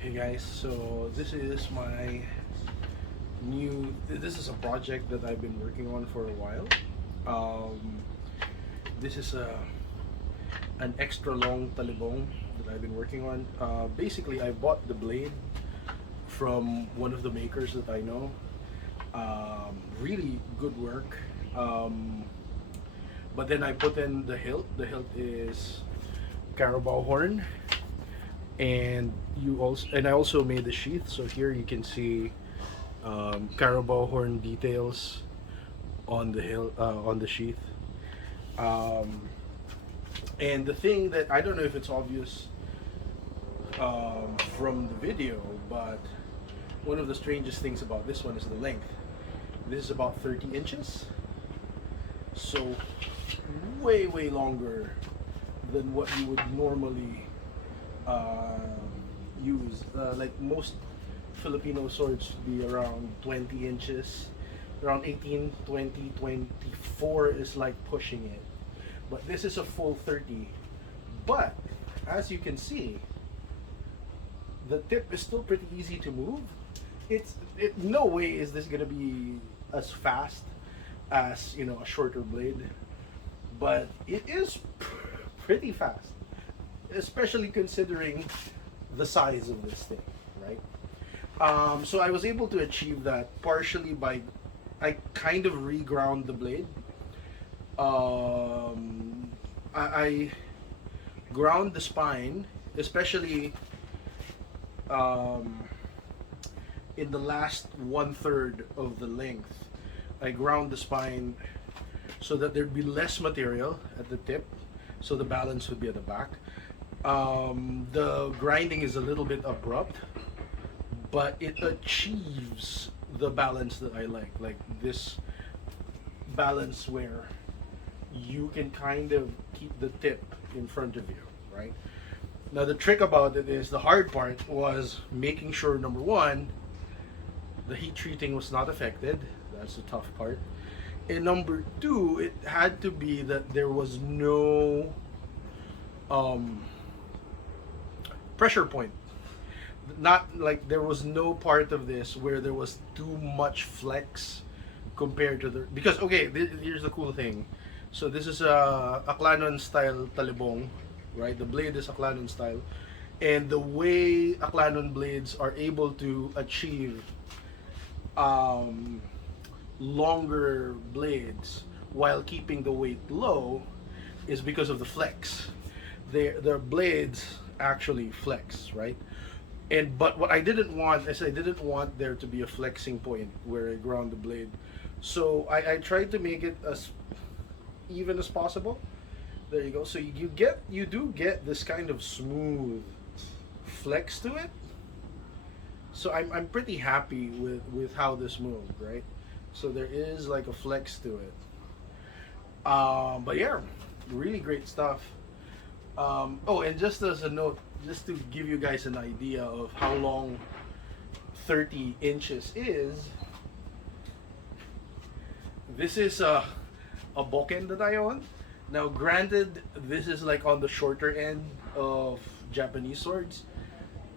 Hey guys, so this is this is a project that I've been working on for a while. Um, this is an extra long Talibong that I've been working on. Basically, I bought the blade from one of the makers that I know. Really good work. But then I put in the hilt. The hilt is carabao horn, and I also made the sheath. So here you can see carabao horn details on the on the sheath. Um, and the thing that I don't know if it's obvious from the video, but one of the strangest things about this one is the length. This is about 30 inches, so way longer than what you would normally use. Like most Filipino swords would be around 20 inches, around 18, 20, 24 is like pushing it. But this is a full 30. But as you can see, the tip is still pretty easy to move. No way is this gonna be as fast as a shorter blade, but it is pretty fast, especially considering the size of this thing, right? So I was able to achieve that partially by I kind of reground the blade. I ground the spine, especially in the last 1/3 of the length. I ground the spine so that there'd be less material at the tip, so the balance would be at the back. The grinding is a little bit abrupt, but it achieves the balance that I like this balance where you can kind of keep the tip in front of you, right? Now the trick about it is the hard part was making sure, number one, the heat treating was not affected. That's the tough part. And number two, it had to be that there was no pressure point. Not like there was no part of this where there was too much flex compared to the, because okay, here's the cool thing. So this is a Aklanon style Talibong, right? The blade is Aklanon style, and the way Aklanon blades are able to achieve longer blades while keeping the weight low is because of the flex. Their blades actually flex, right? But what I didn't want is I didn't want there to be a flexing point where I ground the blade. So I tried to make it as even as possible. There you go. So you do get this kind of smooth flex to it. So I'm pretty happy with how this moved, right? So there is like a flex to it. But yeah, really great stuff. Oh, and just as a note, just to give you guys an idea of how long 30 inches is, this is a bokken that I own. Now granted, this is like on the shorter end of Japanese swords,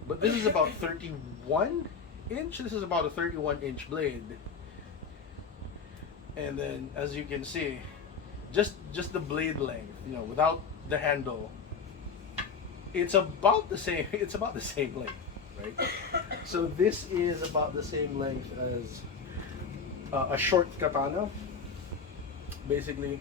but this is about 31 inch. This is about a 31-inch blade. And then as you can see, just the blade length, without the handle, it's about the same. It's about the same length, right? So this is about the same length as a short katana, basically,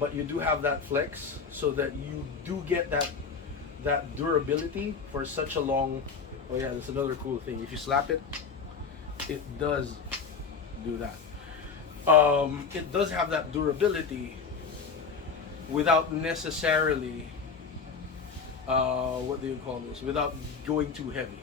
but you do have that flex, so that you do get that durability for such a long. Oh yeah, that's another cool thing. If you slap it, it does do that. It does have that durability without necessarily what do you call this? Without going too heavy.